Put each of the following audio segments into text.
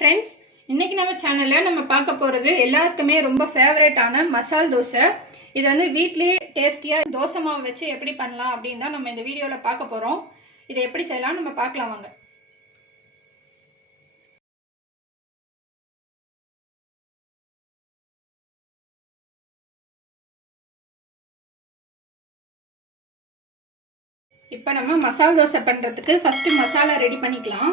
Friends, இன்னைக்கு நம்ம சேனல்ல நம்ம பார்க்க போறது எல்லாருக்குமே ரொம்ப ஃபேவரட்டான மசால் தோசை. இது வந்து வீட்லயே டேஸ்டியா தோசை மாவு வச்சு எப்படி பண்ணலாம் அப்படின்னு தான் நம்ம இந்த வீடியோல பார்க்க போறோம். இதை எப்படி செய்யலாம் நம்ம பார்க்கலாம் வாங்க. இப்போ நம்ம மசால் தோசை பண்ணுறதுக்கு ஃபஸ்ட்டு மசாலா ரெடி பண்ணிக்கலாம்.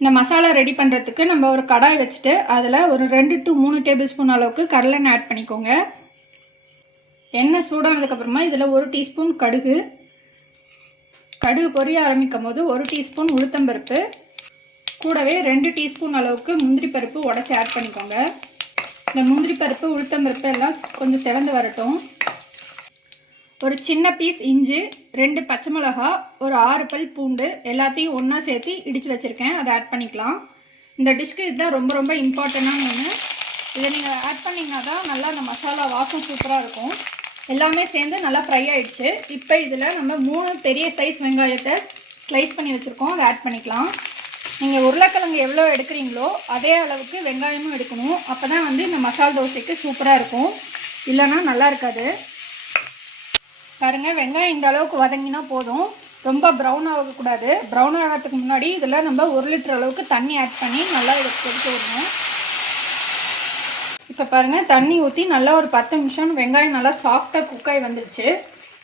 இந்த மசாலா ரெடி பண்ணுறதுக்கு நம்ம ஒரு கடாய் வச்சுட்டு அதில் ஒரு 2 to 3 டேபிள் ஸ்பூன் அளவுக்கு கடலெண்ணெய் ஆட் பண்ணிக்கோங்க. எண்ணெய் சூடானதுக்கப்புறமா இதில் 1 டீஸ்பூன் கடுகு பொரிய ஆரம்பிக்கும் போது 1 டீஸ்பூன் உளுத்தம்பருப்பு, கூடவே 2 டீஸ்பூன் அளவுக்கு முந்திரி பருப்பு உடச்சி ஆட் பண்ணிக்கோங்க. இந்த முந்திரி பருப்பு உளுத்தம்பருப்பு எல்லாம் கொஞ்சம் செவந்து வரட்டும். ஒரு சின்ன பீஸ் இஞ்சி, 2 பச்சை மிளகா, ஒரு 6 பல் பூண்டு எல்லாத்தையும் ஒன்றா சேர்த்து இடித்து வச்சுருக்கேன். அதை ஆட் பண்ணிக்கலாம். இந்த டிஷ்க்கு இதுதான் ரொம்ப ரொம்ப இம்பார்ட்டண்டான ஒன்று. இதை நீங்கள் ஆட் பண்ணிங்கன்னா தான் நல்லா அந்த மசாலா வாசம் சூப்பராக இருக்கும். எல்லாமே சேர்ந்து நல்லா ஃப்ரை ஆகிடுச்சு. இப்போ இதில் நம்ம 3 பெரிய சைஸ் வெங்காயத்தை ஸ்லைஸ் பண்ணி வச்சுருக்கோம். அதை ஆட் பண்ணிக்கலாம். நீங்கள் உருளைக்கிழங்கு எவ்வளோ எடுக்கிறீங்களோ அதே அளவுக்கு வெங்காயமும் எடுக்கணும். அப்போ தான் வந்து இந்த மசால் தோசைக்கு சூப்பராக இருக்கும், இல்லைன்னா நல்லா இருக்காது. பாருங்கள், வெங்காயம் இந்த அளவுக்கு வதங்கினா போதும், ரொம்ப ப்ரௌன் ஆகக்கூடாது. ப்ரௌன் ஆகிறதுக்கு முன்னாடி இதில் நம்ம 1 லிட்டர் அளவுக்கு தண்ணி ஆட் பண்ணி நல்லா இதை கொதிக்க விடணும். இப்போ பாருங்கள், தண்ணி ஊற்றி நல்லா ஒரு 10 நிமிஷம் வெங்காயம் நல்லா சாஃப்டாக குக்காய் வந்துடுச்சு.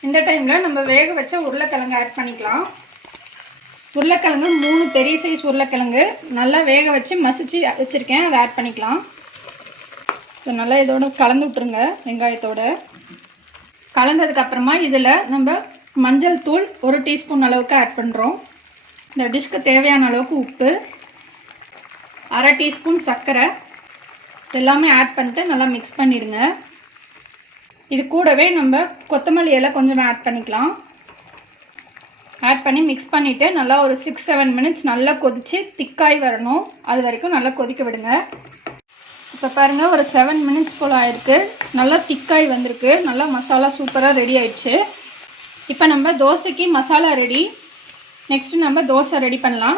இந்த டைமில் நம்ம வேக வச்ச உருளைக்கிழங்கு ஆட் பண்ணிக்கலாம். உருளைக்கிழங்கு 3 பெரிய சைஸ் உருளைக்கிழங்கு நல்லா வேக வச்சு மசிச்சு வச்சுருக்கேன். அதை ஆட் பண்ணிக்கலாம். இப்போ நல்லா இதோட கலந்து விட்டுருங்க. வெங்காயத்தோட கலந்ததுக்கப்புறமா இதில் நம்ம மஞ்சள் தூள் 1 டீஸ்பூன் அளவுக்கு ஆட் பண்ணுறோம். இந்த டிஷ்க்கு தேவையான அளவுக்கு உப்பு, 1/2 டீஸ்பூன் சர்க்கரை எல்லாமே ஆட் பண்ணிட்டு நல்லா மிக்ஸ் பண்ணிடுங்க. இது கூடவே நம்ம கொத்தமல்லி இலை கொஞ்சம் ஆட் பண்ணிக்கலாம். ஆட் பண்ணி மிக்ஸ் பண்ணிவிட்டு நல்லா ஒரு 6-7 மினிட்ஸ் நல்லா கொதித்து திக்காய் வரணும். அது வரைக்கும் நல்லா கொதிக்க விடுங்க. இப்போ பாருங்கள், ஒரு 7 மினிட்ஸ் போல் ஆயிருக்கு. நல்லா திக்காய் வந்திருக்கு. நல்லா மசாலா சூப்பராக ரெடி ஆயிடுச்சு. இப்போ நம்ம தோசைக்கு மசாலா ரெடி. நெக்ஸ்ட்டு நம்ம தோசை ரெடி பண்ணலாம்.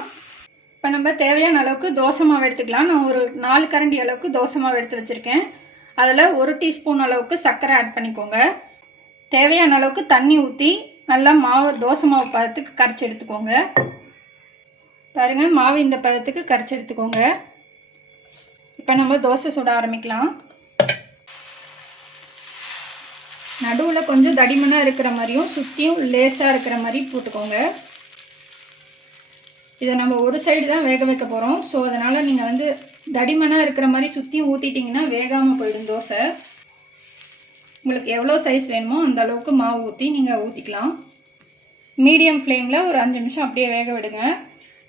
இப்போ நம்ம தேவையான அளவுக்கு தோசை மாவு எடுத்துக்கலாம். நான் ஒரு 4 கரண்டி அளவுக்கு தோசை மாவு எடுத்து வச்சுருக்கேன். அதில் 1 டீஸ்பூன் அளவுக்கு சர்க்கரை ஆட் பண்ணிக்கோங்க. தேவையான அளவுக்கு தண்ணி ஊற்றி நல்லா தோசை மாவு பதத்துக்கு கரைச்சி எடுத்துக்கோங்க. பாருங்கள், மாவு இந்த பதத்துக்கு கரைச்சி எடுத்துக்கோங்க. இப்போ நம்ம தோசை சுட ஆரம்பிக்கலாம். நடுவில் கொஞ்சம் தடிமனாக இருக்கிற மாதிரியும் சுற்றியும் லேஸாக இருக்கிற மாதிரி போட்டுக்கோங்க. இதை நம்ம ஒரு சைடு தான் வேக வைக்க போகிறோம். ஸோ அதனால் நீங்கள் வந்து தடிமனாக இருக்கிற மாதிரி சுற்றியும் ஊற்றிட்டிங்கன்னா வேகாமல் போயிடும் தோசை. உங்களுக்கு எவ்வளோ சைஸ் வேணுமோ அந்த அளவுக்கு மாவு ஊற்றி நீங்கள் ஊற்றிக்கலாம். மீடியம் ஃப்ளேமில் ஒரு 5 நிமிஷம் அப்படியே வேக விடுங்க.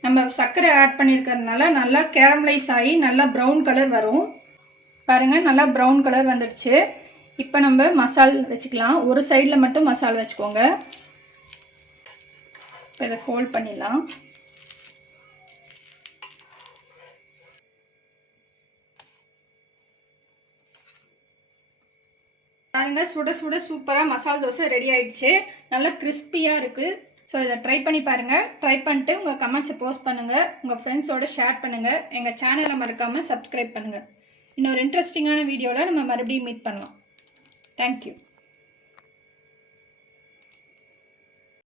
நம்ம சர்க்கரை ஆட் பண்ணியிருக்கிறதுனால நல்லா கேரமலைஸ் ஆகி நல்லா ப்ரௌன் கலர் வரும். பாருங்கள், நல்லா ப்ரௌன் கலர் வந்துடுச்சு. இப்போ நம்ம மசால் வச்சுக்கலாம். ஒரு சைடில் மட்டும் மசால் வச்சுக்கோங்க. இப்போ இதை ஃபோல்ட் பண்ணிடலாம். பாருங்கள், சுட சுட சூப்பராக மசால் தோசை ரெடி ஆயிடுச்சு. நல்லா கிறிஸ்பியாக இருக்குது. ஸோ இதை ட்ரை பண்ணி பாருங்கள். ட்ரை பண்ணிட்டு உங்கள் கமெண்ட்ஸை போஸ்ட் பண்ணுங்கள், உங்கள் ஃப்ரெண்ட்ஸோடு ஷேர் பண்ணுங்கள். எங்கள் சேனலை மறக்காமல் சப்ஸ்கிரைப் பண்ணுங்கள். இன்னொரு இன்ட்ரெஸ்டிங்கான வீடியோவில் நம்ம மறுபடியும் மீட் பண்ணலாம். தேங்க்யூ.